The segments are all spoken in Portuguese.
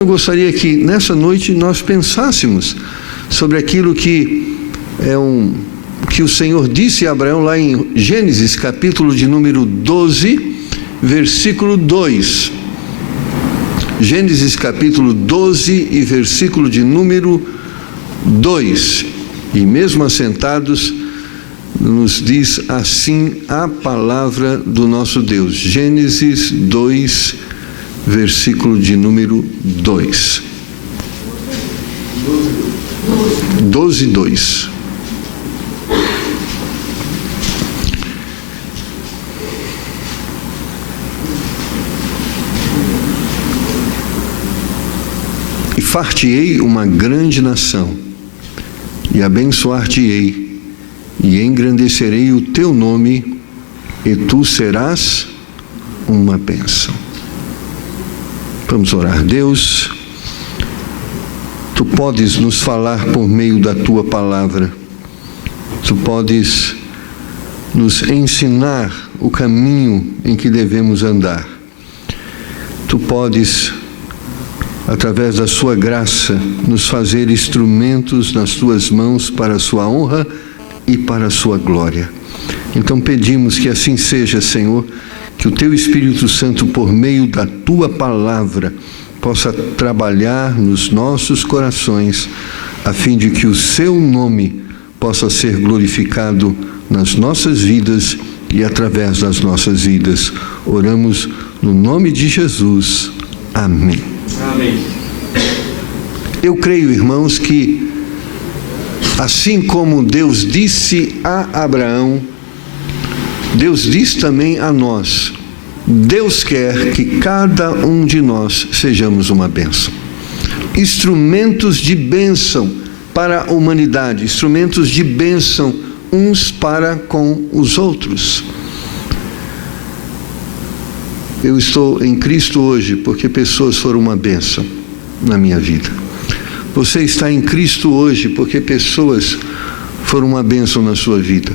Eu gostaria que nessa noite nós pensássemos sobre aquilo que que o Senhor disse a Abraão lá em Gênesis, capítulo de número 12, versículo 2. Gênesis capítulo 12 e versículo de número 2. E mesmo assentados, nos diz assim a palavra do nosso Deus. Gênesis 2, versículo de número 2. 12, 2. E far-te-ei uma grande nação, e abençoar-te-ei, e engrandecerei o teu nome, e tu serás uma bênção. Vamos orar. Deus, tu podes nos falar por meio da tua palavra, tu podes nos ensinar o caminho em que devemos andar, tu podes, através da sua graça, nos fazer instrumentos nas tuas mãos para a sua honra e para a sua glória. Então pedimos que assim seja, Senhor, que o teu Espírito Santo, por meio da tua palavra, possa trabalhar nos nossos corações, a fim de que o seu nome possa ser glorificado nas nossas vidas e através das nossas vidas. Oramos no nome de Jesus. Amém. Amém. Eu creio, irmãos, que assim como Deus disse a Abraão, Deus diz também a nós. Deus quer que cada um de nós sejamos uma bênção. Instrumentos de bênção para a humanidade, instrumentos de bênção uns para com os outros. Eu estou em Cristo hoje porque pessoas foram uma bênção na minha vida. Você está em Cristo hoje porque pessoas foram uma bênção na sua vida.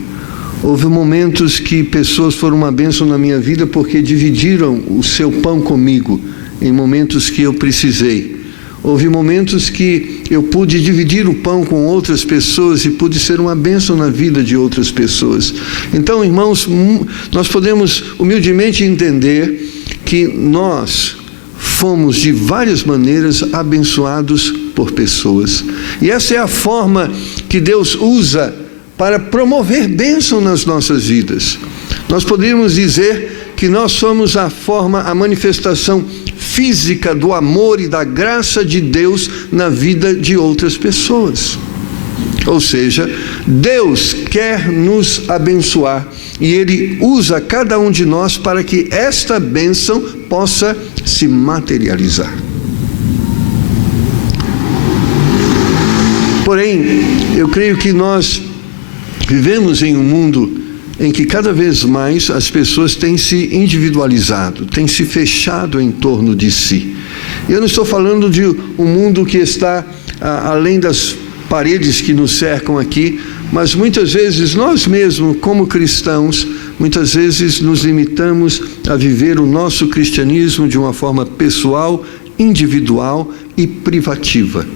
Houve momentos que pessoas foram uma bênção na minha vida porque dividiram o seu pão comigo em momentos que eu precisei. Houve momentos que eu pude dividir o pão com outras pessoas e pude ser uma bênção na vida de outras pessoas. Então, irmãos, nós podemos humildemente entender que nós fomos de várias maneiras abençoados por pessoas. E essa é a forma que Deus usa para promover bênção nas nossas vidas. Nós poderíamos dizer que nós somos a manifestação física do amor e da graça de Deus na vida de outras pessoas. Ou seja, Deus quer nos abençoar e Ele usa cada um de nós para que esta bênção possa se materializar. Porém, eu creio que nós vivemos em um mundo em que cada vez mais as pessoas têm se individualizado, têm se fechado em torno de si. Eu não estou falando de um mundo que está além das paredes que nos cercam aqui, mas muitas vezes nós mesmos, como cristãos, muitas vezes nos limitamos a viver o nosso cristianismo de uma forma pessoal, individual e privativa.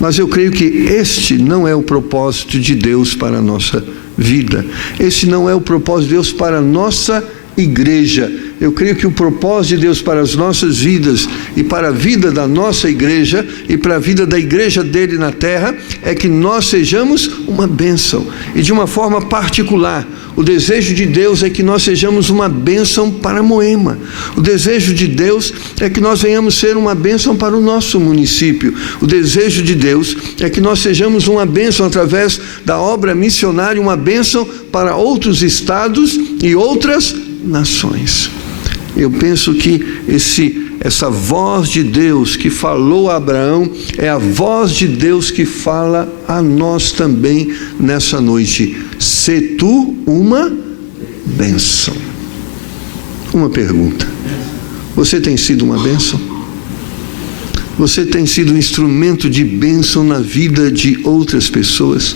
Mas eu creio que este não é o propósito de Deus para a nossa vida. Esse não é o propósito de Deus para a nossa igreja. Eu creio que o propósito de Deus para as nossas vidas e para a vida da nossa igreja e para a vida da igreja dele na terra é que nós sejamos uma bênção. E de uma forma particular, o desejo de Deus é que nós sejamos uma bênção para Moema. O desejo de Deus é que nós venhamos ser uma bênção para o nosso município. O desejo de Deus é que nós sejamos uma bênção através da obra missionária, uma bênção para outros estados e outras nações. Eu penso que essa voz de Deus que falou a Abraão é a voz de Deus que fala a nós também nessa noite. Sê tu uma bênção. Uma pergunta: você tem sido uma bênção? Você tem sido um instrumento de bênção na vida de outras pessoas?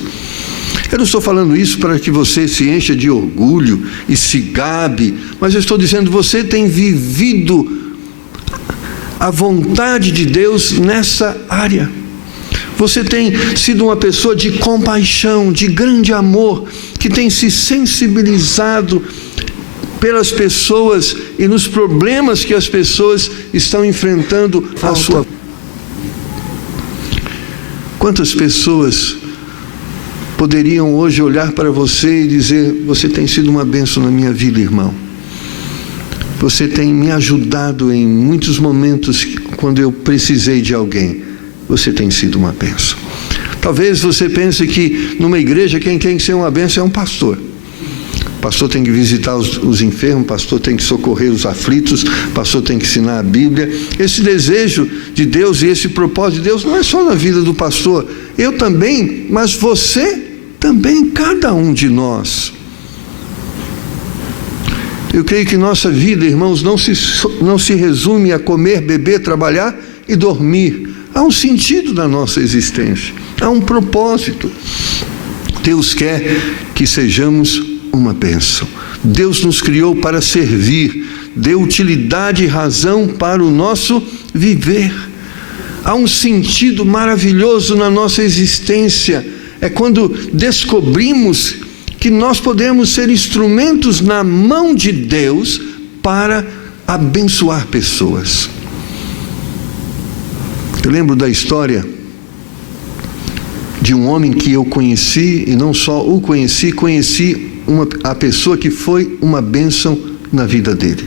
Eu não estou falando isso para que você se encha de orgulho e se gabe, mas eu estou dizendo, você tem vivido a vontade de Deus nessa área. Você tem sido uma pessoa de compaixão, de grande amor, que tem se sensibilizado pelas pessoas e nos problemas que as pessoas estão enfrentando à sua. Quantas pessoas poderiam hoje olhar para você e dizer: você tem sido uma bênção na minha vida, irmão. Você tem me ajudado em muitos momentos quando eu precisei de alguém. Você tem sido uma bênção. Talvez você pense que numa igreja quem tem que ser uma bênção é um pastor. O pastor tem que visitar os enfermos, o pastor tem que socorrer os aflitos, o pastor tem que ensinar a Bíblia. Esse desejo de Deus e esse propósito de Deus não é só na vida do pastor. Eu também, mas você também, cada um de nós. Eu creio que nossa vida, irmãos, não se resume a comer, beber, trabalhar e dormir. Há um sentido na nossa existência, há um propósito. Deus quer que sejamos uma bênção. Deus nos criou para servir, deu utilidade e razão para o nosso viver. Há um sentido maravilhoso na nossa existência. É quando descobrimos que nós podemos ser instrumentos na mão de Deus para abençoar pessoas. Eu lembro da história de um homem que eu conheci, e não só o conheci, a pessoa que foi uma bênção na vida dele.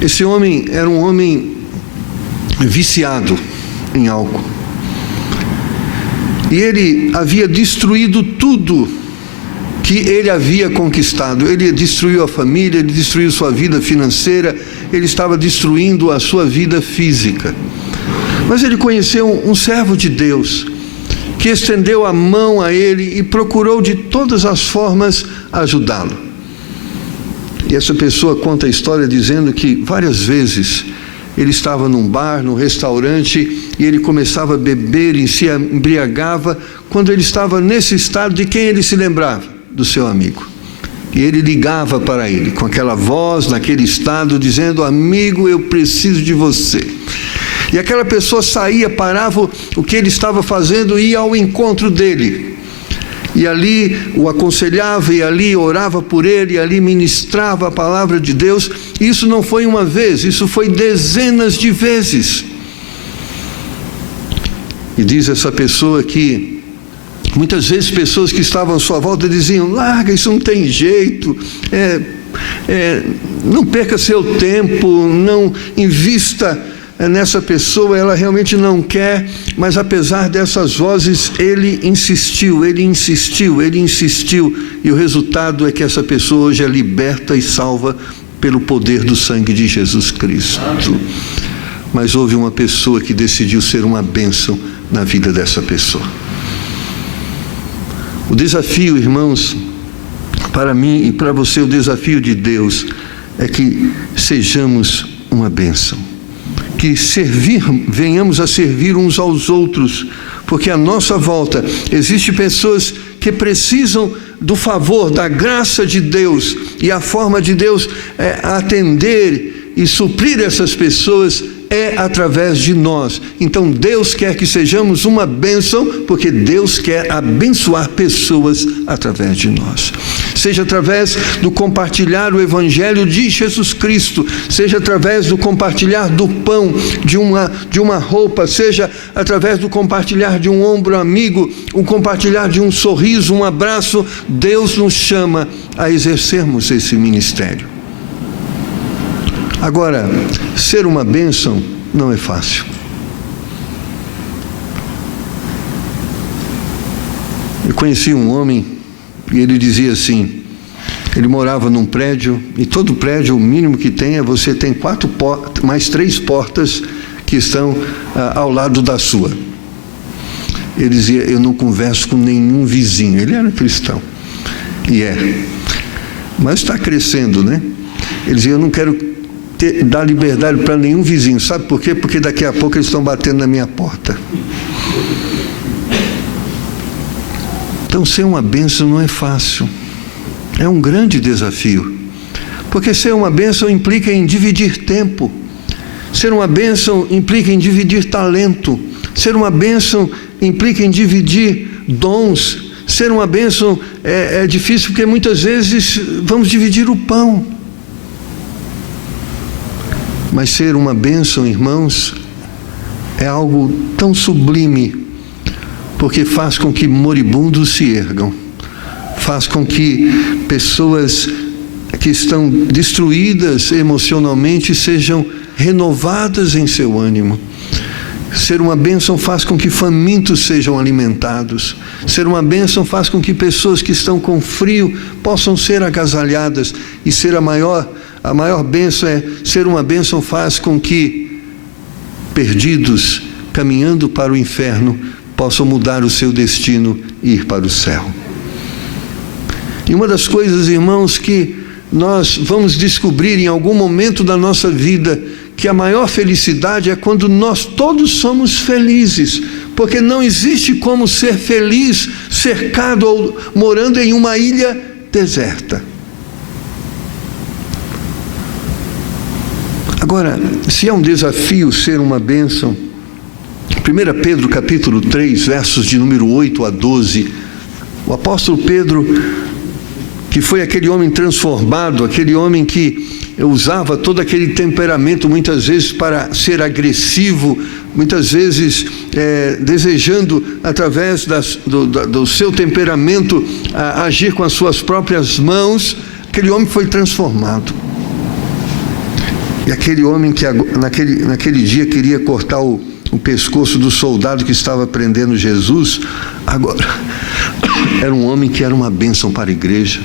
Esse homem era um homem viciado em álcool. E ele havia destruído tudo que ele havia conquistado. Ele destruiu a família, ele destruiu sua vida financeira, ele estava destruindo a sua vida física. Mas ele conheceu um servo de Deus, que estendeu a mão a ele e procurou de todas as formas ajudá-lo. E essa pessoa conta a história dizendo que várias vezes ele estava num bar, num restaurante, e ele começava a beber e se embriagava, quando ele estava nesse estado, de quem ele se lembrava? Do seu amigo. E ele ligava para ele, com aquela voz, naquele estado, dizendo: amigo, eu preciso de você. E aquela pessoa saía, parava o que ele estava fazendo e ia ao encontro dele. E ali o aconselhava, e ali orava por ele, e ali ministrava a palavra de Deus. Isso não foi uma vez, isso foi dezenas de vezes. E diz essa pessoa que muitas vezes pessoas que estavam à sua volta diziam: larga, isso não tem jeito, não perca seu tempo, não invista nessa pessoa, ela realmente não quer. Mas apesar dessas vozes, ele insistiu, e o resultado é que essa pessoa hoje é liberta e salva pelo poder do sangue de Jesus Cristo. Mas houve uma pessoa que decidiu ser uma bênção na vida dessa pessoa. O desafio, irmãos, para mim e para você, o desafio de Deus é que sejamos uma bênção, que venhamos a servir uns aos outros, porque à nossa volta existem pessoas que precisam do favor, da graça de Deus, e a forma de Deus atender e suprir essas pessoas é através de nós. Então Deus quer que sejamos uma bênção, porque Deus quer abençoar pessoas através de nós. Seja através do compartilhar o Evangelho de Jesus Cristo, seja através do compartilhar do pão, de uma roupa, seja através do compartilhar de um ombro amigo, o compartilhar de um sorriso, um abraço. Deus nos chama a exercermos esse ministério. Agora, ser uma bênção não é fácil. Eu conheci um homem e ele dizia assim, ele morava num prédio, e todo prédio, o mínimo que tem é você tem 4 portas, mais 3 portas que estão ao lado da sua. Ele dizia: eu não converso com nenhum vizinho. Ele era cristão, mas está crescendo, né? Ele dizia: eu não quero dar liberdade para nenhum vizinho. Sabe por quê? Porque daqui a pouco eles estão batendo na minha porta. Então, ser uma bênção não é fácil. É um grande desafio. Porque ser uma bênção implica em dividir tempo, Ser uma bênção implica em dividir talento. Ser uma bênção implica em dividir dons. Ser uma bênção é difícil porque muitas vezes vamos dividir o pão. Mas ser uma bênção, irmãos, é algo tão sublime, porque faz com que moribundos se ergam, faz com que pessoas que estão destruídas emocionalmente sejam renovadas em seu ânimo. Ser uma bênção faz com que famintos sejam alimentados. Ser uma bênção faz com que pessoas que estão com frio possam ser agasalhadas. E ser a maior bênção ser uma bênção faz com que perdidos, caminhando para o inferno, possam mudar o seu destino e ir para o céu. E uma das coisas, irmãos, que nós vamos descobrir em algum momento da nossa vida, que a maior felicidade é quando nós todos somos felizes, porque não existe como ser feliz cercado ou morando em uma ilha deserta. Agora, se é um desafio ser uma bênção, 1 Pedro capítulo 3, versos de número 8 a 12, o apóstolo Pedro, que foi aquele homem transformado, aquele homem que usava todo aquele temperamento, muitas vezes para ser agressivo, muitas vezes desejando, através do seu temperamento, agir com as suas próprias mãos. Aquele homem foi transformado. E aquele homem que naquele dia queria cortar o pescoço do soldado que estava prendendo Jesus, agora era um homem que era uma bênção para a igreja.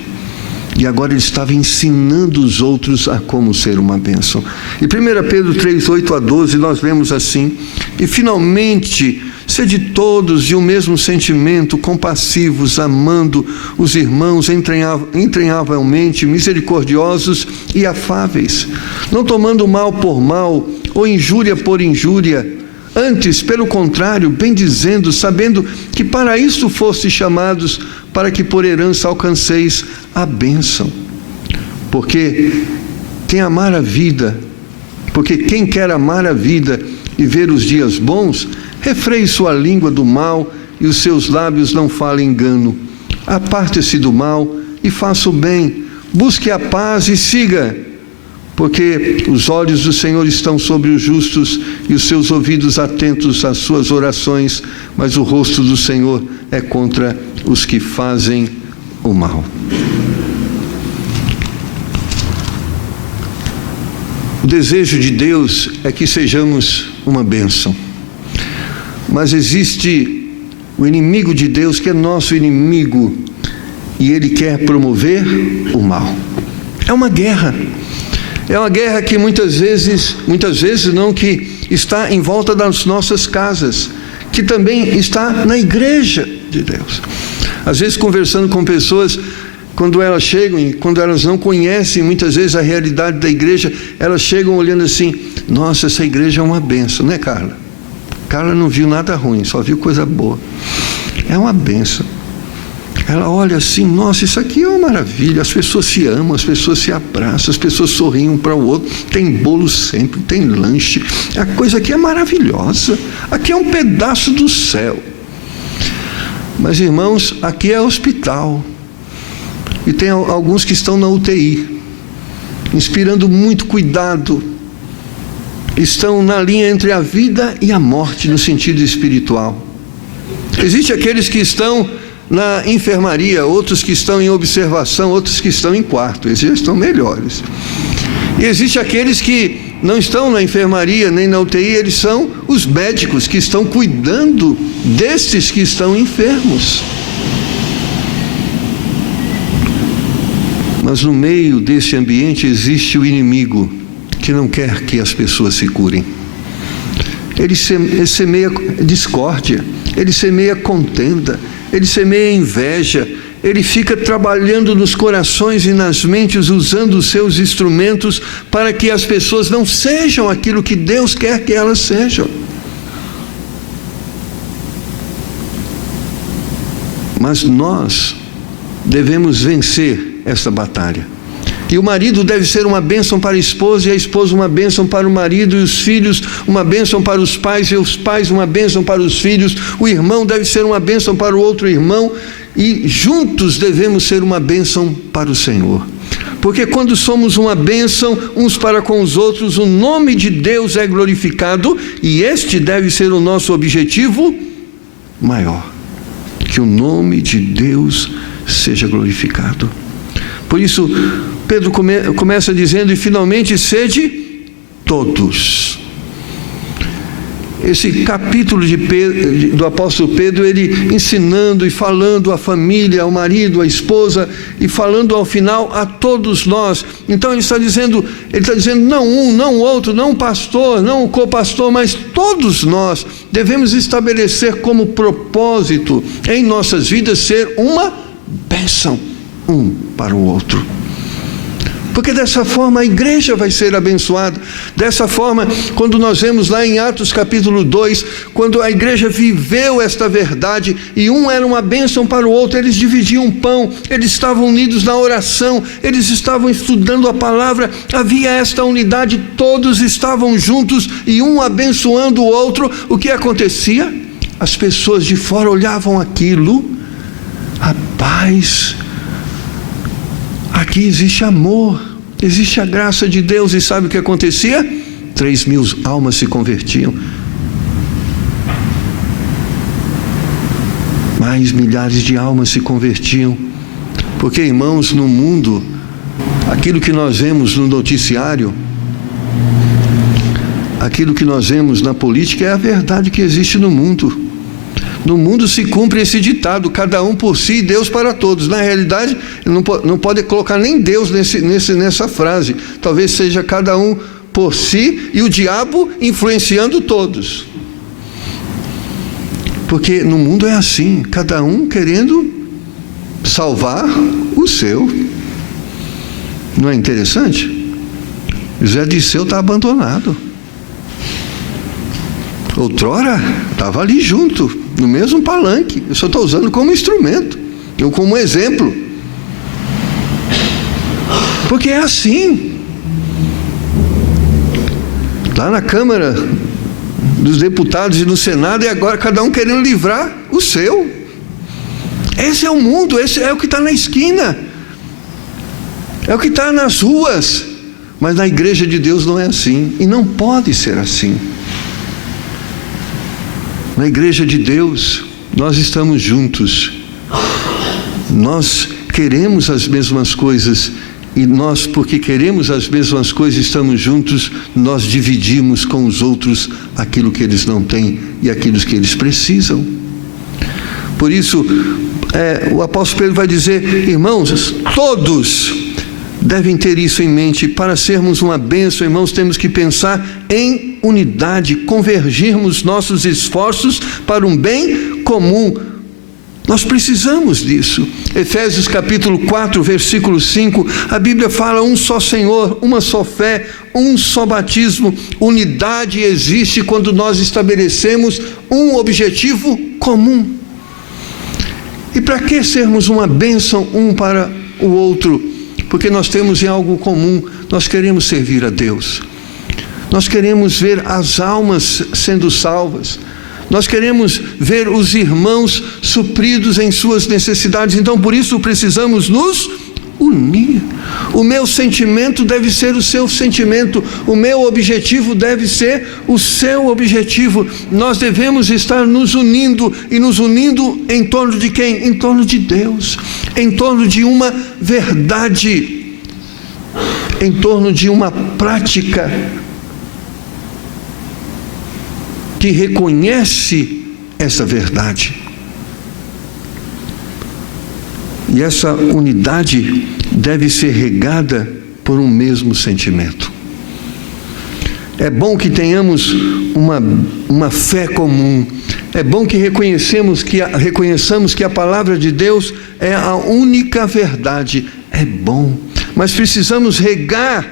E agora ele estava ensinando os outros a como ser uma bênção. E 1 Pedro 3, 8 a 12, nós lemos assim: e finalmente, sede todos de um mesmo sentimento, compassivos, amando os irmãos entranhavelmente, misericordiosos e afáveis, não tomando mal por mal, ou injúria por injúria, antes, pelo contrário, bendizendo, sabendo que para isso fostes chamados, para que por herança alcanceis a bênção. Porque quem quer amar a vida e ver os dias bons, refreie sua língua do mal e os seus lábios não falem engano. Aparte-se do mal e faça o bem, busque a paz e siga, porque os olhos do Senhor estão sobre os justos e os seus ouvidos atentos às suas orações, mas o rosto do Senhor é contra os que fazem o mal. O desejo de Deus é que sejamos uma bênção, mas existe o inimigo de Deus, que é nosso inimigo, e ele quer promover o mal. É uma guerra. É uma guerra que muitas vezes não, que está em volta das nossas casas, que também está na igreja de Deus. Às vezes, conversando com pessoas, quando elas chegam e quando elas não conhecem muitas vezes a realidade da igreja, elas chegam olhando assim: nossa, essa igreja é uma bênção, né, Carla? Carla não viu nada ruim, só viu coisa boa. É uma bênção. Ela olha assim: nossa, isso aqui é uma maravilha, as pessoas se amam, as pessoas se abraçam, as pessoas sorriem um para o outro, tem bolo sempre, tem lanche, a coisa aqui é maravilhosa, aqui é um pedaço do céu. Mas, irmãos, aqui é hospital, e tem alguns que estão na UTI, inspirando muito cuidado, estão na linha entre a vida e a morte, no sentido espiritual. Existem aqueles que estão na enfermaria, outros que estão em observação, outros que estão em quarto, esses já estão melhores. E existe aqueles que não estão na enfermaria nem na UTI, eles são os médicos que estão cuidando destes que estão enfermos. Mas no meio desse ambiente existe o inimigo, que não quer que as pessoas se curem. Ele semeia discórdia, ele semeia contenda, ele semeia inveja, ele fica trabalhando nos corações e nas mentes, usando os seus instrumentos para que as pessoas não sejam aquilo que Deus quer que elas sejam. Mas nós devemos vencer essa batalha. E o marido deve ser uma bênção para a esposa, e a esposa uma bênção para o marido, e os filhos uma bênção para os pais, e os pais uma bênção para os filhos. O irmão deve ser uma bênção para o outro irmão, e juntos devemos ser uma bênção para o Senhor. Porque quando somos uma bênção uns para com os outros, o nome de Deus é glorificado, e este deve ser o nosso objetivo maior. Que o nome de Deus seja glorificado. Por isso, Pedro começa dizendo: e finalmente sede todos. Esse capítulo do apóstolo Pedro, ele ensinando e falando à família, ao marido, à esposa, e falando ao final a todos nós. Então ele está dizendo não um, não outro, não o pastor, não o copastor, mas todos nós devemos estabelecer como propósito em nossas vidas ser uma bênção um para o outro. Porque dessa forma a igreja vai ser abençoada. Dessa forma, quando nós vemos lá em Atos capítulo 2, quando a igreja viveu esta verdade, e um era uma bênção para o outro, eles dividiam pão, eles estavam unidos na oração, eles estavam estudando a palavra, havia esta unidade, todos estavam juntos, e um abençoando o outro. O que acontecia? As pessoas de fora olhavam aquilo, rapaz, aqui existe amor, existe a graça de Deus. E sabe o que acontecia? 3.000 almas se convertiam. Mais milhares de almas se convertiam. Porque, irmãos, no mundo, aquilo que nós vemos no noticiário, aquilo que nós vemos na política é a verdade que existe no mundo. No mundo se cumpre esse ditado: cada um por si e Deus para todos. Na realidade, não pode colocar nem Deus nessa frase. Talvez seja cada um por si e o diabo influenciando todos. Porque no mundo é assim, cada um querendo salvar o seu. Não é interessante? José Disseu está abandonado. Outrora estava ali junto, no mesmo palanque. Eu só estou usando como instrumento, ou como exemplo. Porque é assim. Lá na Câmara dos Deputados e no Senado, e agora cada um querendo livrar o seu. Esse é o mundo, esse é o que está na esquina, é o que está nas ruas. Mas na igreja de Deus não é assim, e não pode ser assim. Na igreja de Deus, nós estamos juntos, nós queremos as mesmas coisas, e nós, porque queremos as mesmas coisas, estamos juntos, nós dividimos com os outros aquilo que eles não têm e aquilo que eles precisam. Por isso, o apóstolo Pedro vai dizer: irmãos, todos devem ter isso em mente. Para sermos uma bênção, irmãos, temos que pensar em unidade, convergirmos nossos esforços para um bem comum. Nós precisamos disso. Efésios capítulo 4, versículo 5, a Bíblia fala: um só Senhor, uma só fé, um só batismo. Unidade existe quando nós estabelecemos um objetivo comum. E para que sermos uma bênção um para o outro? Porque nós temos em algo comum, nós queremos servir a Deus, nós queremos ver as almas sendo salvas, nós queremos ver os irmãos supridos em suas necessidades. Então por isso precisamos nos unir. O meu sentimento deve ser o seu sentimento, o meu objetivo deve ser o seu objetivo. Nós devemos estar nos unindo, e nos unindo em torno de quem? Em torno de Deus, em torno de uma verdade, em torno de uma prática que reconhece essa verdade. E essa unidade deve ser regada por um mesmo sentimento. É bom que tenhamos uma fé comum. É bom que reconheçamos que a palavra de Deus é a única verdade. É bom. Mas precisamos regar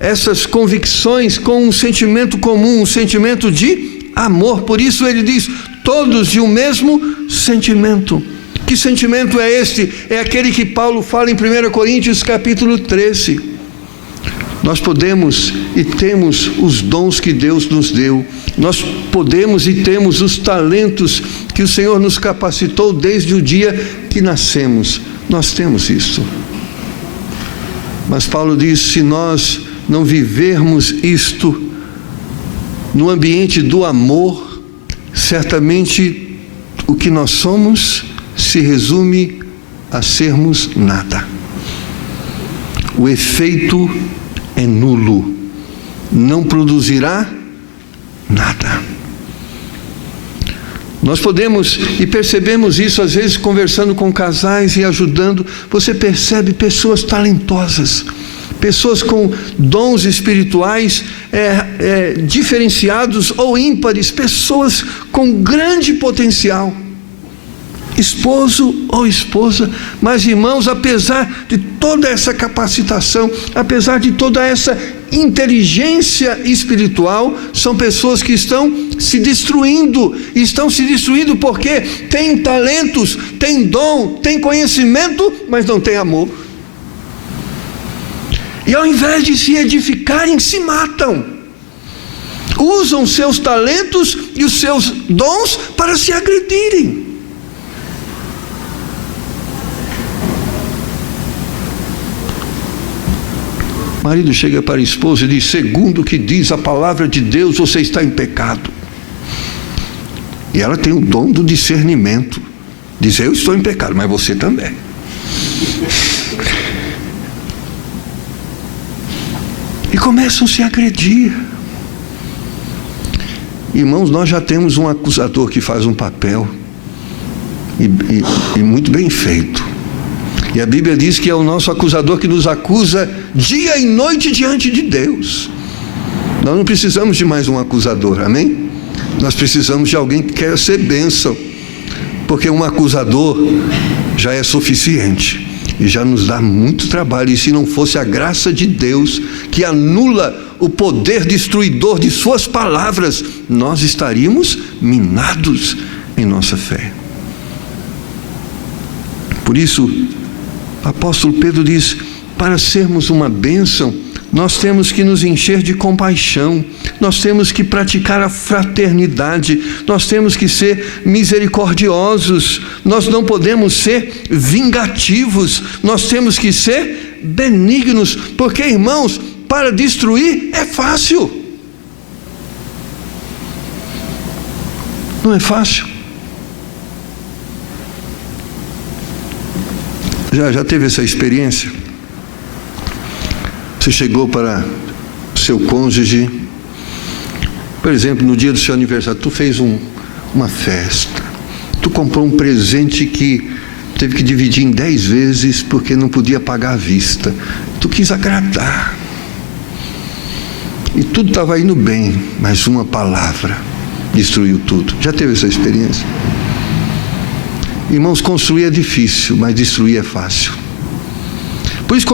essas convicções com um sentimento comum, um sentimento de amor. Por isso ele diz: todos de um mesmo sentimento. Que sentimento é este? É aquele que Paulo fala em 1 Coríntios capítulo 13. Nós podemos e temos os dons que Deus nos deu. Nós podemos e temos os talentos que o Senhor nos capacitou desde o dia que nascemos. Nós temos isso. Mas Paulo diz, se nós não vivermos isto no ambiente do amor, certamente o que nós somos se resume a sermos nada. O efeito é nulo, não produzirá nada. Nós podemos, e percebemos isso às vezes conversando com casais e ajudando, você percebe pessoas talentosas, pessoas com dons espirituais diferenciados ou ímpares, pessoas com grande potencial, esposo ou esposa, mas irmãos, apesar de toda essa capacitação, apesar de toda essa inteligência espiritual, são pessoas que estão se destruindo porque têm talentos, têm dom, têm conhecimento, mas não têm amor. E ao invés de se edificarem, se matam. Usam seus talentos e os seus dons para se agredirem. O marido chega para a esposa e diz, segundo o que diz a palavra de Deus, você está em pecado. E ela tem o dom do discernimento. Diz, eu estou em pecado, mas você também. E começam a se agredir. Irmãos, nós já temos um acusador que faz um papel e muito bem feito. E a Bíblia diz que é o nosso acusador que nos acusa dia e noite diante de Deus. Nós não precisamos de mais um acusador, amém? Nós precisamos de alguém que quer ser bênção, porque um acusador já é suficiente e já nos dá muito trabalho. E se não fosse a graça de Deus que anula o poder destruidor de suas palavras, nós estaríamos minados em nossa fé. Por isso, o apóstolo Pedro diz, para sermos uma bênção, nós temos que nos encher de compaixão, nós temos que praticar a fraternidade, nós temos que ser misericordiosos, nós não podemos ser vingativos, nós temos que ser benignos, porque, irmãos, para destruir é fácil. Não é fácil? Já teve essa experiência? Você chegou para seu cônjuge, por exemplo, no dia do seu aniversário, tu fez uma festa, tu comprou um presente que teve que dividir em 10 vezes porque não podia pagar à vista. Tu quis agradar. E tudo estava indo bem, mas uma palavra destruiu tudo. Já teve essa experiência? Irmãos, construir é difícil, mas destruir é fácil. Por isso,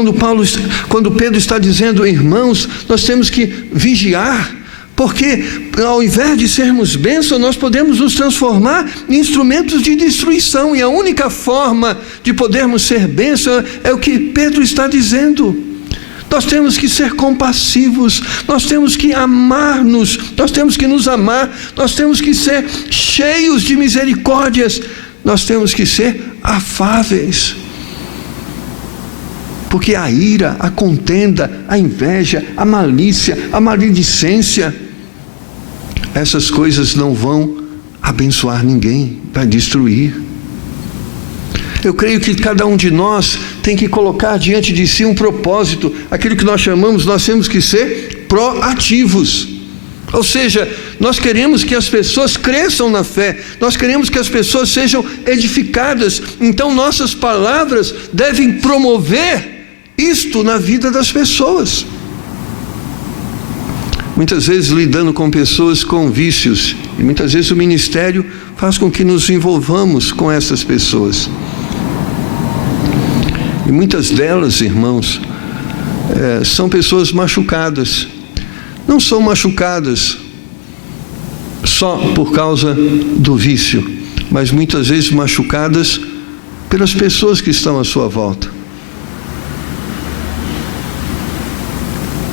quando Pedro está dizendo, irmãos, nós temos que vigiar, porque ao invés de sermos bênçãos, nós podemos nos transformar em instrumentos de destruição, e a única forma de podermos ser bênção é o que Pedro está dizendo. Nós temos que ser compassivos, nós temos que amar-nos, nós temos que nos amar, nós temos que ser cheios de misericórdias, nós temos que ser afáveis. Porque a ira, a contenda, a inveja, a malícia, a maledicência, essas coisas não vão abençoar ninguém, vai destruir. Eu creio que cada um de nós tem que colocar diante de si um propósito, aquilo que nós temos que ser proativos. Ou seja, nós queremos que as pessoas cresçam na fé, nós queremos que as pessoas sejam edificadas, então nossas palavras devem promover isto na vida das pessoas. Muitas vezes lidando com pessoas com vícios, e muitas vezes o ministério faz com que nos envolvamos com essas pessoas. E muitas delas, irmãos, são pessoas machucadas. Não são machucadas só por causa do vício, mas muitas vezes machucadas pelas pessoas que estão à sua volta.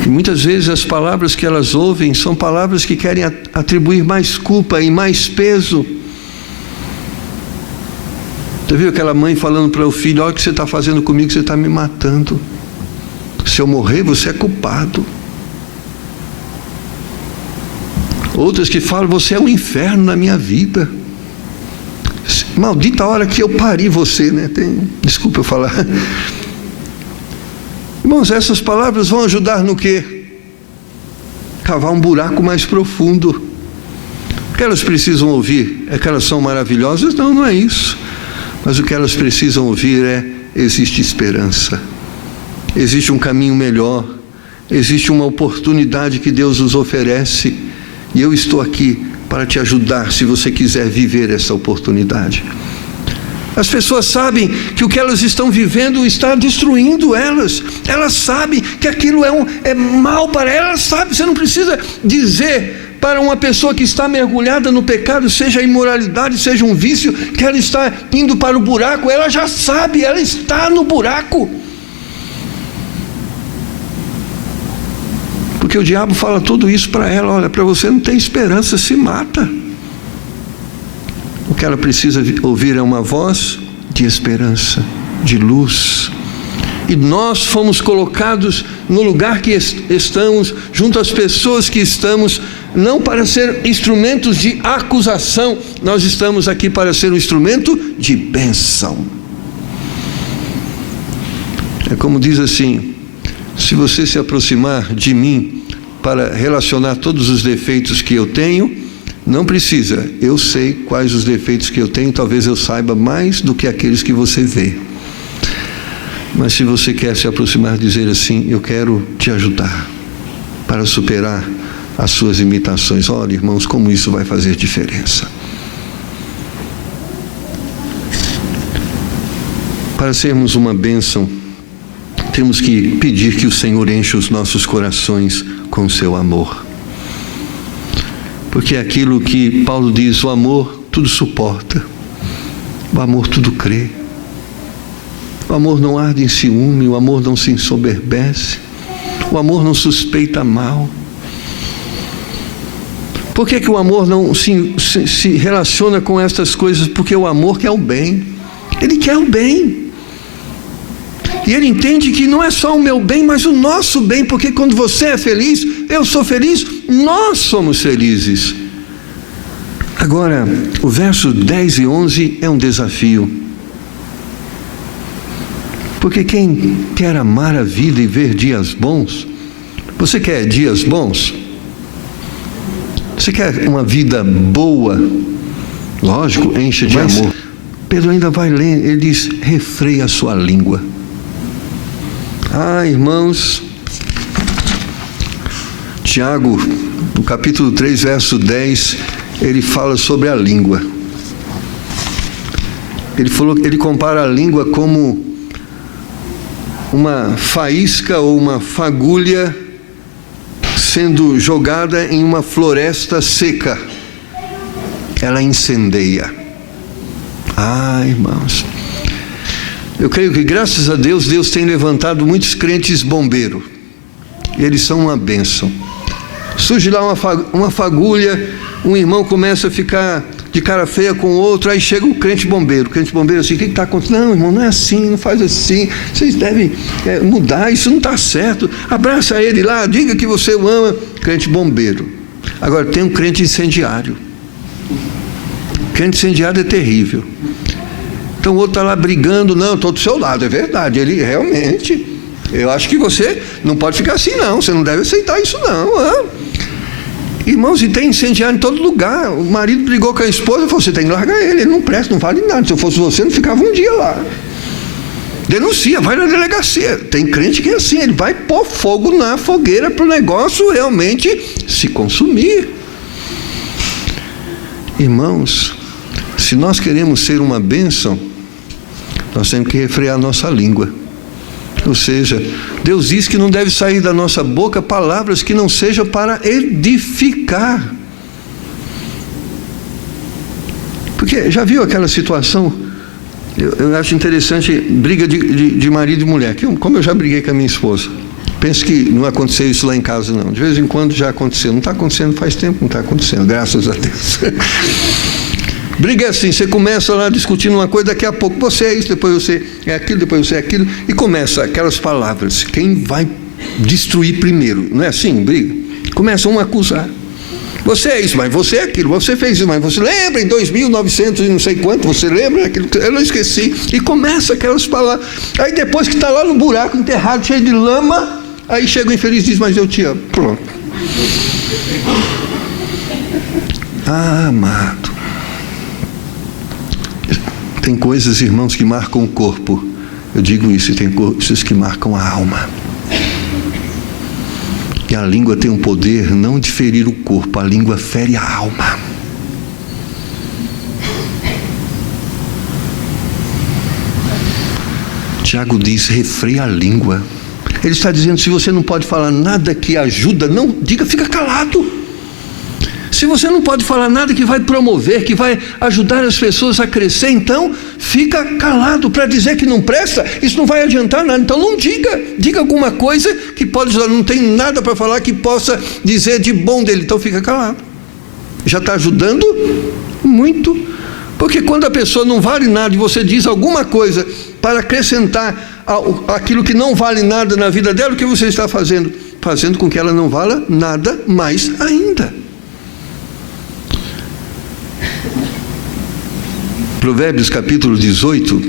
E muitas vezes as palavras que elas ouvem são palavras que querem atribuir mais culpa e mais peso. Você viu aquela mãe falando para o filho: olha o que você está fazendo comigo, você está me matando. Se eu morrer, você é culpado. Outras que falam: você é um inferno na minha vida. Maldita hora que eu pari você, né? Desculpa eu falar. Irmãos, essas palavras vão ajudar no quê? Cavar um buraco mais profundo. O que elas precisam ouvir é que elas são maravilhosas? Não, não é isso. Mas o que elas precisam ouvir é: existe esperança, existe um caminho melhor, existe uma oportunidade que Deus nos oferece, e eu estou aqui para te ajudar se você quiser viver essa oportunidade. As pessoas sabem que o que elas estão vivendo está destruindo elas. Elas sabem que aquilo é mal para elas. Elas sabem, você não precisa dizer para uma pessoa que está mergulhada no pecado, seja a imoralidade, seja um vício, que ela está indo para o buraco. Ela já sabe, ela está no buraco. Porque o diabo fala tudo isso para ela: olha, para você não tem esperança, se mata. O que ela precisa ouvir é uma voz de esperança, de luz. E nós fomos colocados no lugar que estamos, junto às pessoas que estamos, não para ser instrumentos de acusação, nós estamos aqui para ser um instrumento de bênção. É como diz assim: se você se aproximar de mim para relacionar todos os defeitos que eu tenho, não precisa, eu sei quais os defeitos que eu tenho, talvez eu saiba mais do que aqueles que você vê. Mas se você quer se aproximar, dizer assim: eu quero te ajudar para superar as suas imitações. Olha, irmãos, como isso vai fazer diferença. Para sermos uma bênção, temos que pedir que o Senhor encha os nossos corações com o seu amor. Porque é aquilo que Paulo diz: o amor tudo suporta, o amor tudo crê, o amor não arde em ciúme, o amor não se ensoberbece, o amor não suspeita mal. Por que o amor não se relaciona com essas coisas? Porque o amor quer o bem, ele quer o bem. E ele entende que não é só o meu bem, mas o nosso bem, porque quando você é feliz, eu sou feliz, nós somos felizes. Agora, o verso 10 e 11 é um desafio. Porque quem quer amar a vida e ver dias bons, você quer dias bons? Você quer uma vida boa? Lógico, encha de amor. Pedro ainda vai ler, ele diz: refreia a sua língua. Irmãos, Tiago, no capítulo 3, verso 10, ele fala sobre a língua. Ele compara a língua como uma faísca ou uma fagulha sendo jogada em uma floresta seca. Ela incendeia. Irmãos, eu creio que graças a Deus, Deus tem levantado muitos crentes bombeiros. Eles são uma bênção. Surge lá uma fagulha, um irmão começa a ficar de cara feia com o outro, aí chega o crente bombeiro. O crente bombeiro assim: o que está acontecendo? Não, irmão, não é assim, não faz assim, vocês devem mudar, isso não está certo. Abraça ele lá, diga que você o ama. Crente bombeiro. Agora tem um crente incendiário. Crente incendiário é terrível. Então o outro está lá brigando: não, estou do seu lado, é verdade, ele realmente, eu acho que você não pode ficar assim não, você não deve aceitar isso não. Irmãos, e tem incendiário em todo lugar. O marido brigou com a esposa e falou: você tem que largar ele não presta, não vale nada, se eu fosse você não ficava um dia lá. Denuncia, vai na delegacia. Tem crente que é assim, ele vai pôr fogo na fogueira para o negócio realmente se consumir. Irmãos, se nós queremos ser uma bênção, nós temos que refrear nossa língua. Ou seja, Deus diz que não deve sair da nossa boca palavras que não sejam para edificar. Porque já viu aquela situação Eu acho interessante briga de marido e mulher, como eu já briguei com a minha esposa. Penso que não aconteceu isso lá em casa, não. De vez em quando já aconteceu. Não está acontecendo faz tempo, não está acontecendo, graças a Deus. Briga é assim, você começa lá discutindo uma coisa, daqui a pouco você é isso, depois você é aquilo, depois você é aquilo, e começa aquelas palavras, quem vai destruir primeiro, não é assim, briga? Começa um a acusar, você é isso, mas você é aquilo, você fez isso, mas você lembra em 2900 e não sei quanto, você lembra aquilo, eu não esqueci, e começa aquelas palavras, aí depois que está lá no buraco, enterrado, cheio de lama, aí chega o infeliz e diz, mas eu te amo, pronto. Amado, tem coisas, irmãos, que marcam o corpo. Eu digo isso, e tem coisas que marcam a alma. E a língua tem um poder não de ferir o corpo, a língua fere a alma. Tiago diz, refreia a língua. Ele está dizendo, se você não pode falar nada que ajuda, não diga, fica calado. Se você não pode falar nada que vai promover, que vai ajudar as pessoas a crescer, então fica calado. Para dizer que não presta, isso não vai adiantar nada. Então não diga alguma coisa que pode ajudar. Não tem nada para falar que possa dizer de bom dele, então fica calado. Já está ajudando muito. Porque quando a pessoa não vale nada e você diz alguma coisa para acrescentar aquilo que não vale nada na vida dela, o que você está fazendo? Fazendo com que ela não vala nada mais ainda. Provérbios capítulo 18,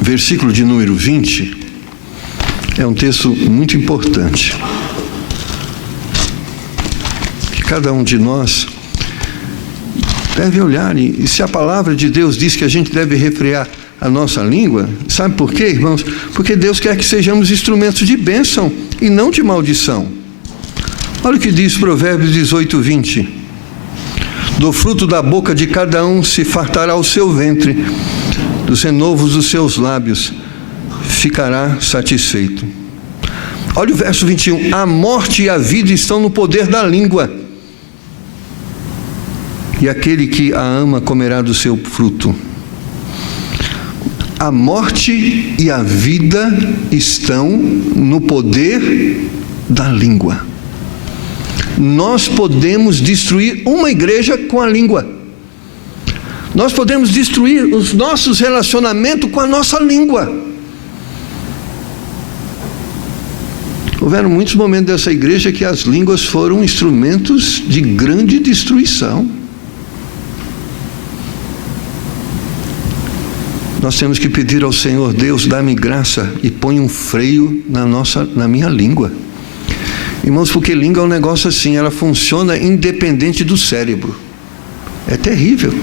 versículo de número 20, é um texto muito importante, que cada um de nós deve olhar, e se a palavra de Deus diz que a gente deve refrear a nossa língua, sabe por quê, irmãos? Porque Deus quer que sejamos instrumentos de bênção e não de maldição. Olha o que diz Provérbios 18, 20. Do fruto da boca de cada um se fartará o seu ventre, dos renovos dos seus lábios ficará satisfeito. Olha o verso 21. A morte e a vida estão no poder da língua, e aquele que a ama comerá do seu fruto. A morte e a vida estão no poder da língua. Nós podemos destruir uma igreja com a língua. Nós podemos destruir os nossos relacionamentos com a nossa língua. Houveram muitos momentos dessa igreja que as línguas foram instrumentos de grande destruição. Nós temos que pedir ao Senhor, Deus, dá-me graça e põe um freio na minha língua. Irmãos, porque língua é um negócio assim, ela funciona independente do cérebro. É terrível.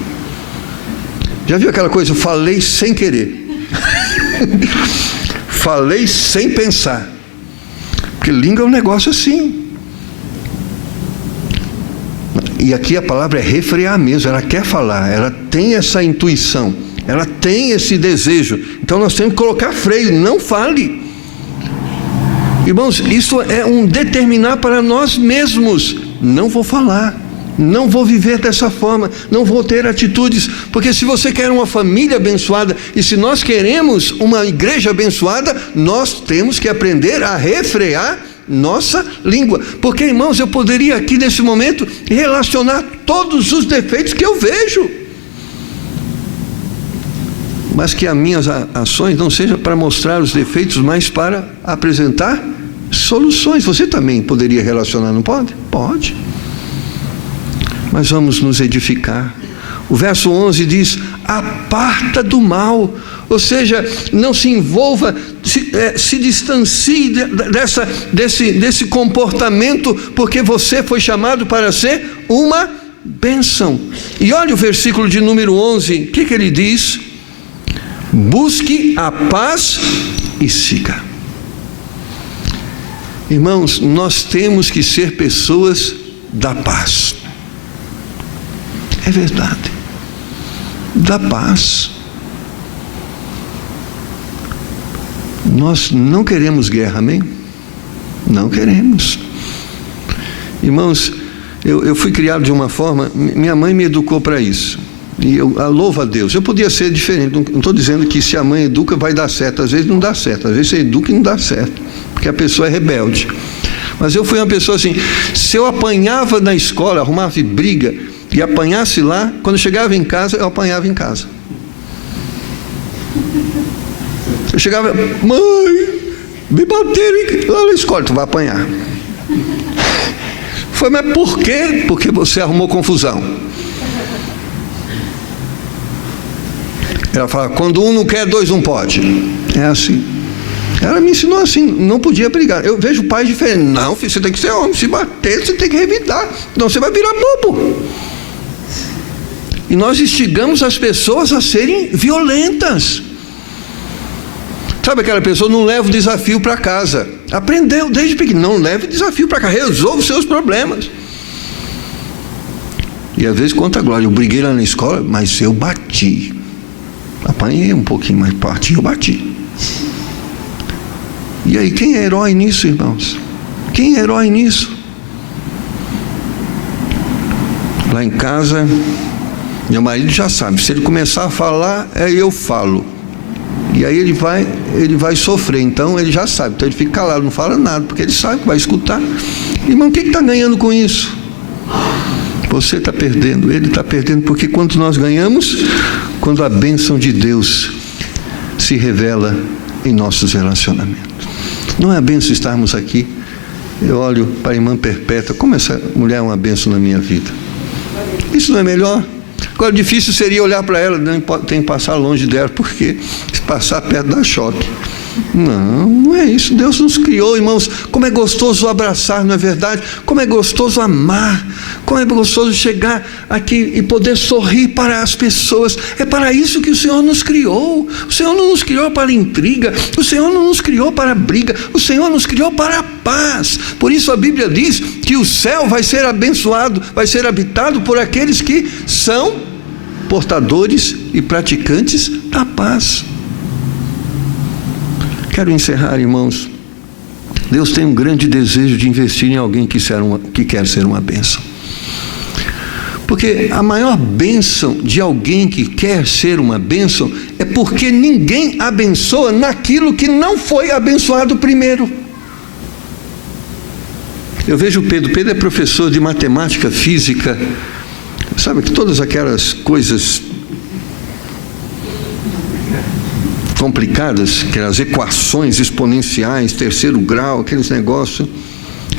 Já viu aquela coisa, falei sem querer. Falei sem pensar. Porque língua é um negócio assim. E aqui a palavra é refrear mesmo, ela quer falar, ela tem essa intuição, ela tem esse desejo. Então nós temos que colocar freio, não fale. Irmãos, isso é um determinar para nós mesmos. Não vou falar, não vou viver dessa forma, não vou ter atitudes, porque se você quer uma família abençoada, e se nós queremos uma igreja abençoada, nós temos que aprender a refrear nossa língua. Porque, irmãos, eu poderia aqui nesse momento relacionar todos os defeitos que eu vejo, mas que as minhas ações não sejam para mostrar os defeitos, mas para apresentar soluções. Você também poderia relacionar, não pode? Pode. Mas vamos nos edificar. O verso 11 diz, aparta do mal, ou seja, não se envolva, se distancie desse comportamento, porque você foi chamado para ser uma bênção. E olha o versículo de número 11, o que ele diz? Busque a paz e siga. Irmãos, nós temos que ser pessoas da paz. É verdade. Da paz. Nós não queremos guerra, amém? Não queremos. Irmãos, eu fui criado de uma forma, minha mãe me educou para isso. E eu louvo a Deus. Eu podia ser diferente, não estou dizendo que se a mãe educa vai dar certo, às vezes não dá certo, às vezes você educa e não dá certo, porque a pessoa é rebelde. Mas eu fui uma pessoa assim, se eu apanhava na escola, arrumava briga e apanhasse lá, quando eu chegava em casa, eu apanhava em casa. Eu chegava, mãe, me bateram lá na escola, tu vai apanhar. Foi, mas por quê? Porque você arrumou confusão. Ela fala, quando um não quer, dois não pode. É assim. Ela me ensinou assim, não podia brigar. Eu vejo pais diferentes. Não, filho, você tem que ser homem. Se bater, você tem que revidar. Senão você vai virar bobo. E nós instigamos as pessoas a serem violentas. Sabe aquela pessoa, não leva o desafio para casa. Aprendeu desde pequeno, não leve o desafio para casa. Resolva os seus problemas. E às vezes conta a glória. Eu briguei lá na escola, mas eu bati. Apanhei um pouquinho, mas parti, eu bati. E aí, quem é herói nisso, irmãos? Quem é herói nisso? Lá em casa, meu marido já sabe, se ele começar a falar, eu falo. E aí ele vai sofrer, então ele já sabe. Então ele fica calado, não fala nada, porque ele sabe que vai escutar. Irmão, o que está ganhando com isso? Você está perdendo, ele está perdendo, porque quando nós ganhamos, quando a bênção de Deus se revela em nossos relacionamentos. Não é a bênção estarmos aqui. Eu olho para a irmã Perpétua, como essa mulher é uma bênção na minha vida. Isso não é melhor? Agora, difícil seria olhar para ela, tem que passar longe dela, porque se passar perto dá choque. Não é isso. Deus nos criou, irmãos. Como é gostoso abraçar, não é verdade? Como é gostoso amar. Como é gostoso chegar aqui e poder sorrir para as pessoas. É para isso que o Senhor nos criou. O Senhor não nos criou para intriga. O Senhor não nos criou para briga. O Senhor nos criou para a paz. Por isso a Bíblia diz que o céu vai ser abençoado, vai ser habitado por aqueles que são portadores e praticantes da paz. Quero encerrar, irmãos. Deus tem um grande desejo de investir em alguém que quer ser uma bênção. Porque a maior bênção de alguém que quer ser uma bênção é porque ninguém abençoa naquilo que não foi abençoado primeiro. Eu vejo Pedro é professor de matemática, física, sabe que todas aquelas coisas complicadas, aquelas equações exponenciais, terceiro grau, aqueles negócios.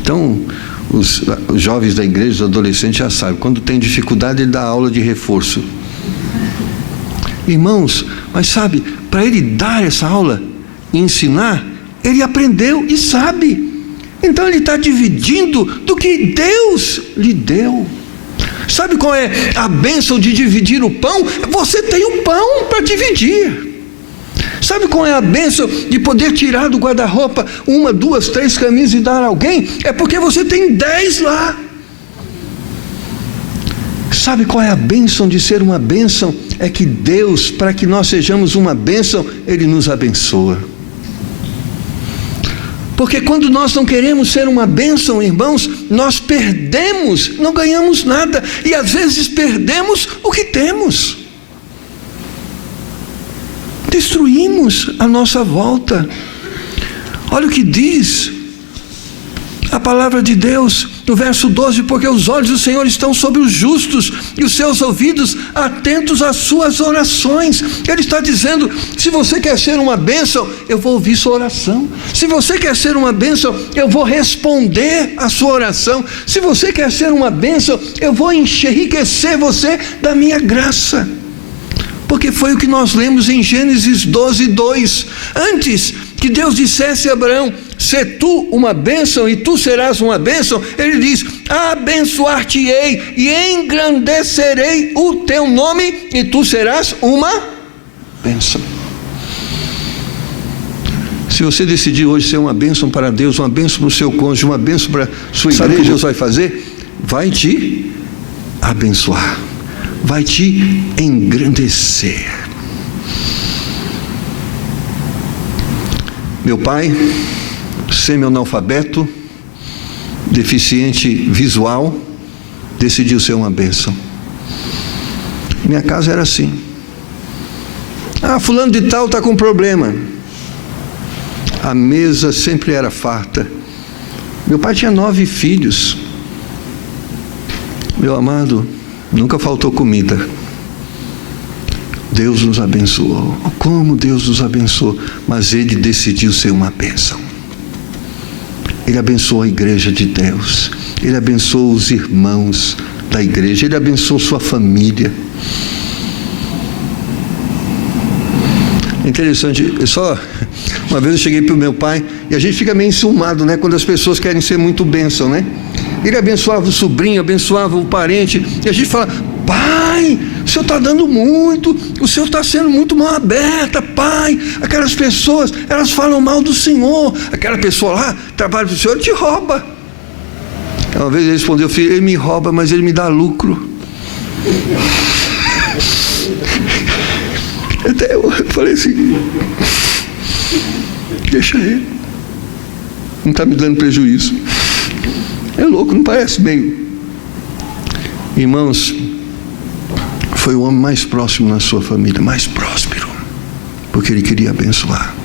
Então, os jovens da igreja, os adolescentes já sabem, quando tem dificuldade ele dá aula de reforço. Irmãos, mas sabe, para ele dar essa aula e ensinar, ele aprendeu e sabe. Então ele está dividindo do que Deus lhe deu. Sabe qual é a bênção de dividir o pão? Você tem o pão para dividir. Sabe qual é a bênção de poder tirar do guarda-roupa 1, 2, 3 camisas e dar a alguém? É porque você tem 10 lá. Sabe qual é a bênção de ser uma bênção? É que Deus, para que nós sejamos uma bênção, Ele nos abençoa. Porque quando nós não queremos ser uma bênção, irmãos, nós perdemos, não ganhamos nada, e às vezes perdemos o que temos. Destruímos a nossa volta. Olha o que diz a palavra de Deus no verso 12: porque os olhos do Senhor estão sobre os justos e os seus ouvidos atentos às suas orações. Ele está dizendo, se você quer ser uma bênção, eu vou ouvir sua oração. Se você quer ser uma bênção, eu vou responder a sua oração. Se você quer ser uma bênção, eu vou enriquecer você da minha graça. Porque foi o que nós lemos em Gênesis 12, 2. Antes que Deus dissesse a Abraão, se tu uma bênção e tu serás uma bênção, ele diz, abençoar-te-ei e engrandecerei o teu nome e tu serás uma bênção. Se você decidir hoje ser uma bênção para Deus, uma bênção para o seu cônjuge, uma bênção para a sua igreja, sabe o que Deus vai fazer? Vai te abençoar, vai te engrandecer. Meu pai, semi-analfabeto, deficiente visual, decidiu ser uma bênção. Minha casa era assim. Fulano de tal está com problema. A mesa sempre era farta. Meu pai tinha 9 filhos. Meu amado, nunca faltou comida. Deus nos abençoou. Como Deus nos abençoou. Mas Ele decidiu ser uma bênção. Ele abençoou a igreja de Deus. Ele abençoou os irmãos da igreja. Ele abençoou sua família. Interessante, uma vez eu cheguei para o meu pai, e a gente fica meio enciumado, né? Quando as pessoas querem ser muito bênção, né? Ele abençoava o sobrinho, abençoava o parente, e a gente fala: pai, o senhor está dando muito, o senhor está sendo muito mal aberta, pai. Aquelas pessoas, elas falam mal do senhor. Aquela pessoa lá, trabalha para o senhor, ele te rouba. Uma vez ele respondeu: filho, ele me rouba, mas ele me dá lucro. Até eu falei assim: deixa ele, não está me dando prejuízo. É louco, não parece bem? Irmãos, foi o homem mais próximo na sua família, mais próspero, porque ele queria abençoar.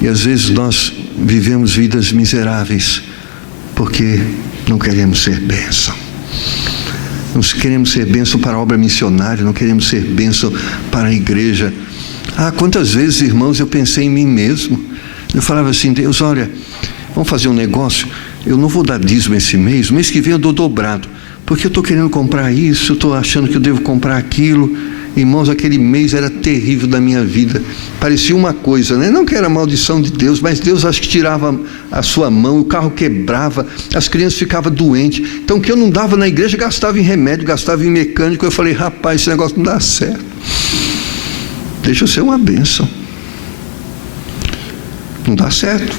E às vezes nós vivemos vidas miseráveis porque não queremos ser bênção. Não queremos ser bênção para a obra missionária, não queremos ser bênção para a igreja. Quantas vezes, irmãos, eu pensei em mim mesmo. Eu falava assim: Deus, olha, vamos fazer um negócio. Eu não vou dar dízimo esse mês que vem eu dou dobrado, porque eu estou querendo comprar isso, eu estou achando que eu devo comprar aquilo. Irmãos, aquele mês era terrível da minha vida. Parecia uma coisa, né? Não que era maldição de Deus, mas Deus acho que tirava a sua mão, o carro quebrava, as crianças ficavam doentes. Então o que eu não dava na igreja, gastava em remédio, gastava em mecânico. Eu falei: rapaz, esse negócio não dá certo. Deixa eu ser uma bênção. Não dá certo.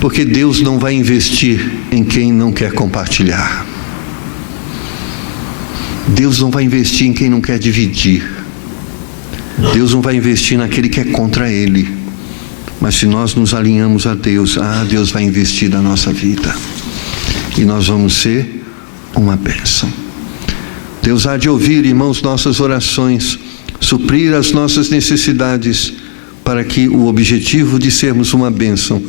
Porque Deus não vai investir em quem não quer compartilhar. Deus não vai investir em quem não quer dividir. Deus não vai investir naquele que é contra Ele. Mas se nós nos alinhamos a Deus, Deus vai investir na nossa vida. E nós vamos ser uma bênção. Deus há de ouvir, irmãos, nossas orações, suprir as nossas necessidades, para que o objetivo de sermos uma bênção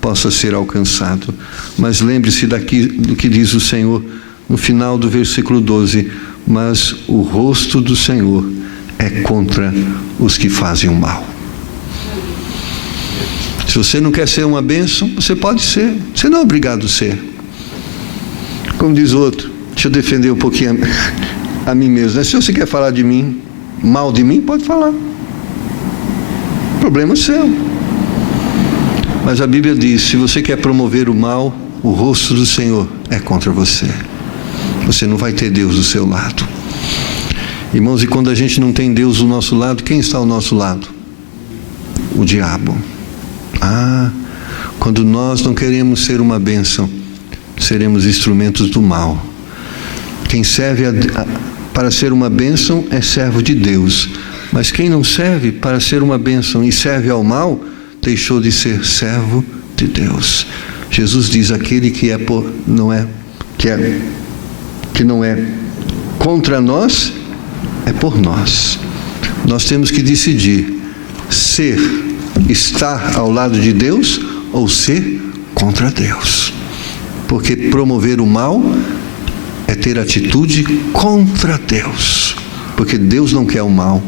possa ser alcançado. Mas lembre-se do que diz o Senhor no final do versículo 12: mas o rosto do Senhor é contra os que fazem o mal. Se você não quer ser uma bênção, você pode ser, você não é obrigado a ser. Como diz outro, deixa eu defender um pouquinho a mim mesmo, né? Se você quer falar de mim, mal de mim, pode falar, o problema é seu. Mas a Bíblia diz: se você quer promover o mal, o rosto do Senhor é contra você. Você não vai ter Deus do seu lado. Irmãos, e quando a gente não tem Deus do nosso lado, quem está ao nosso lado? O diabo. Quando nós não queremos ser uma bênção, seremos instrumentos do mal. Quem serve para ser uma bênção é servo de Deus. Mas quem não serve para ser uma bênção e serve ao mal, deixou de ser servo de Deus. Jesus diz: aquele que não é contra nós, é por nós. Nós temos que decidir estar ao lado de Deus ou ser contra Deus. Porque promover o mal é ter atitude contra Deus, porque Deus não quer o mal.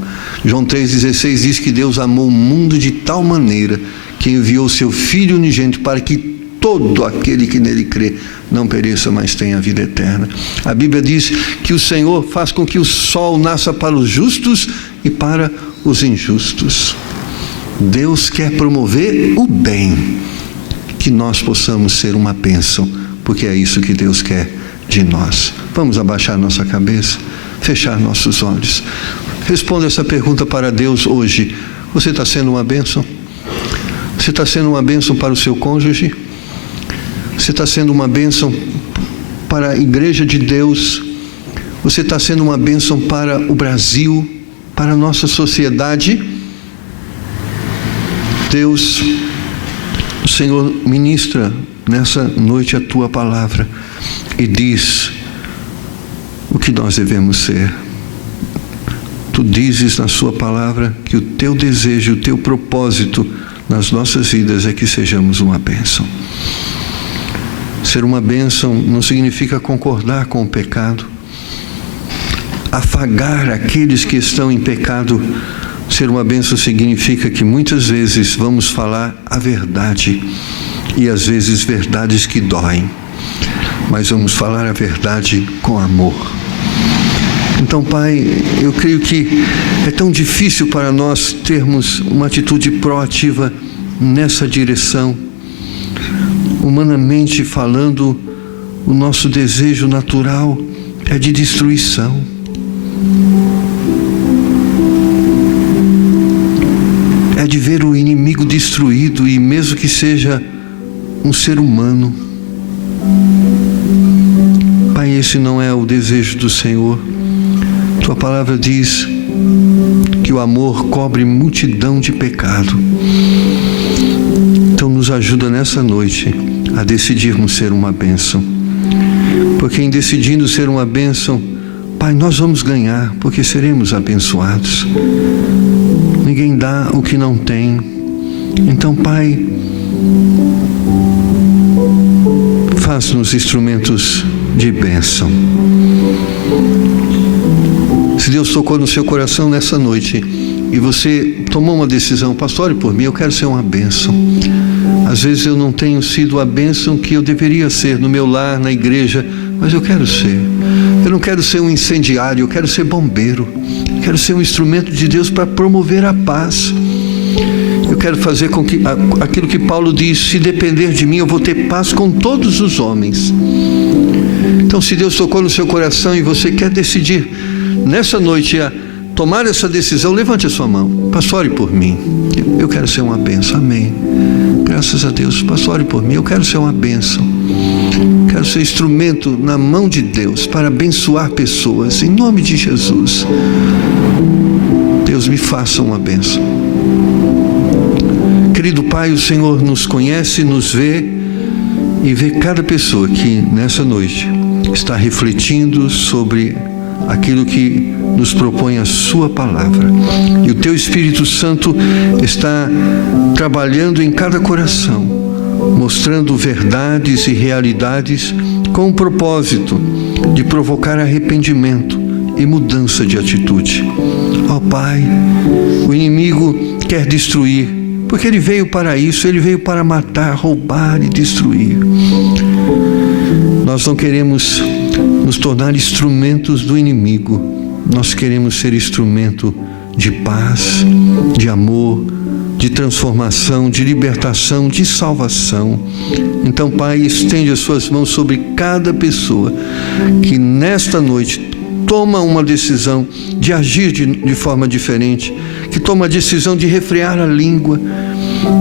João 3,16 diz que Deus amou o mundo de tal maneira que enviou seu Filho unigênito para que todo aquele que nele crê não pereça, mas tenha a vida eterna. A Bíblia diz que o Senhor faz com que o sol nasça para os justos e para os injustos. Deus quer promover o bem, que nós possamos ser uma bênção, porque é isso que Deus quer de nós. Vamos abaixar nossa cabeça, fechar nossos olhos. Responda essa pergunta para Deus hoje: você está sendo uma bênção? Você está sendo uma bênção para o seu cônjuge? Você está sendo uma bênção para a igreja de Deus? Você está sendo uma bênção para o Brasil, para a nossa sociedade? Deus, o Senhor ministra nessa noite a Tua palavra e diz: o que nós devemos ser. Tu dizes na sua palavra que o teu desejo, o teu propósito nas nossas vidas é que sejamos uma bênção. Ser uma bênção não significa concordar com o pecado, afagar aqueles que estão em pecado. Ser uma bênção significa que muitas vezes vamos falar a verdade, e às vezes verdades que doem, mas vamos falar a verdade com amor. Então, Pai, eu creio que é tão difícil para nós termos uma atitude proativa nessa direção. Humanamente falando, o nosso desejo natural é de destruição. É de ver o inimigo destruído, e mesmo que seja um ser humano. Pai, esse não é o desejo do Senhor. Tua palavra diz que o amor cobre multidão de pecado. Então nos ajuda nessa noite a decidirmos ser uma bênção. Porque em decidindo ser uma bênção, Pai, nós vamos ganhar, porque seremos abençoados. Ninguém dá o que não tem. Então, Pai, faz-nos instrumentos de bênção. Se Deus tocou no seu coração nessa noite e você tomou uma decisão, pastor, ore por mim, eu quero ser uma bênção. Às vezes eu não tenho sido a bênção que eu deveria ser no meu lar, na igreja, mas eu quero ser. Eu não quero ser um incendiário, eu quero ser bombeiro. Eu quero ser um instrumento de Deus para promover a paz. Eu quero fazer com que aquilo que Paulo diz: se depender de mim, eu vou ter paz com todos os homens. Então, se Deus tocou no seu coração e você quer decidir nessa noite a tomar essa decisão, levante a sua mão. Pastor, ore por mim, eu quero ser uma bênção. Amém. Graças a Deus. Pastor, ore por mim, eu quero ser uma bênção. Quero ser instrumento na mão de Deus para abençoar pessoas, em nome de Jesus. Deus, me faça uma bênção. Querido Pai, o Senhor nos conhece, nos vê e vê cada pessoa que nessa noite está refletindo sobre aquilo que nos propõe a sua palavra. E o teu Espírito Santo está trabalhando em cada coração, mostrando verdades e realidades com o propósito de provocar arrependimento e mudança de atitude. Ó Pai, o inimigo quer destruir, porque ele veio para isso, ele veio para matar, roubar e destruir. Nós não queremos nos tornar instrumentos do inimigo, nós queremos ser instrumento de paz, de amor, de transformação, de libertação, de salvação. Então, Pai, estende as suas mãos sobre cada pessoa que nesta noite toma uma decisão de agir de forma diferente, que toma a decisão de refrear a língua,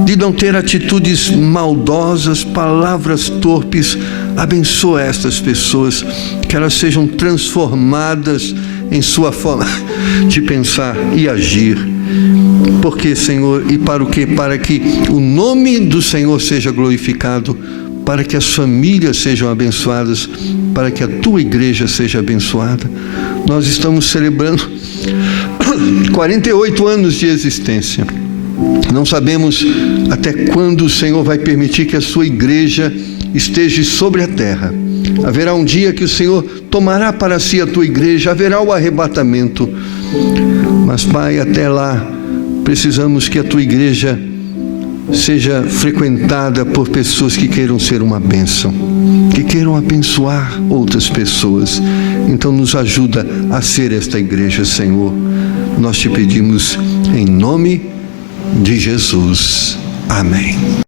de não ter atitudes maldosas, palavras torpes. Abençoa estas pessoas, que elas sejam transformadas em sua forma de pensar e agir. Porque, Senhor, e para o quê? Para que o nome do Senhor seja glorificado, para que as famílias sejam abençoadas, para que a tua igreja seja abençoada. Nós estamos celebrando 48 anos de existência. Não sabemos até quando o Senhor vai permitir que a sua igreja esteja sobre a terra. Haverá um dia que o Senhor tomará para si a tua igreja, haverá o arrebatamento. Mas, Pai, até lá, precisamos que a tua igreja seja frequentada por pessoas que queiram ser uma bênção, que queiram abençoar outras pessoas. Então nos ajuda a ser esta igreja, Senhor. Nós te pedimos em nome de Jesus. Amém.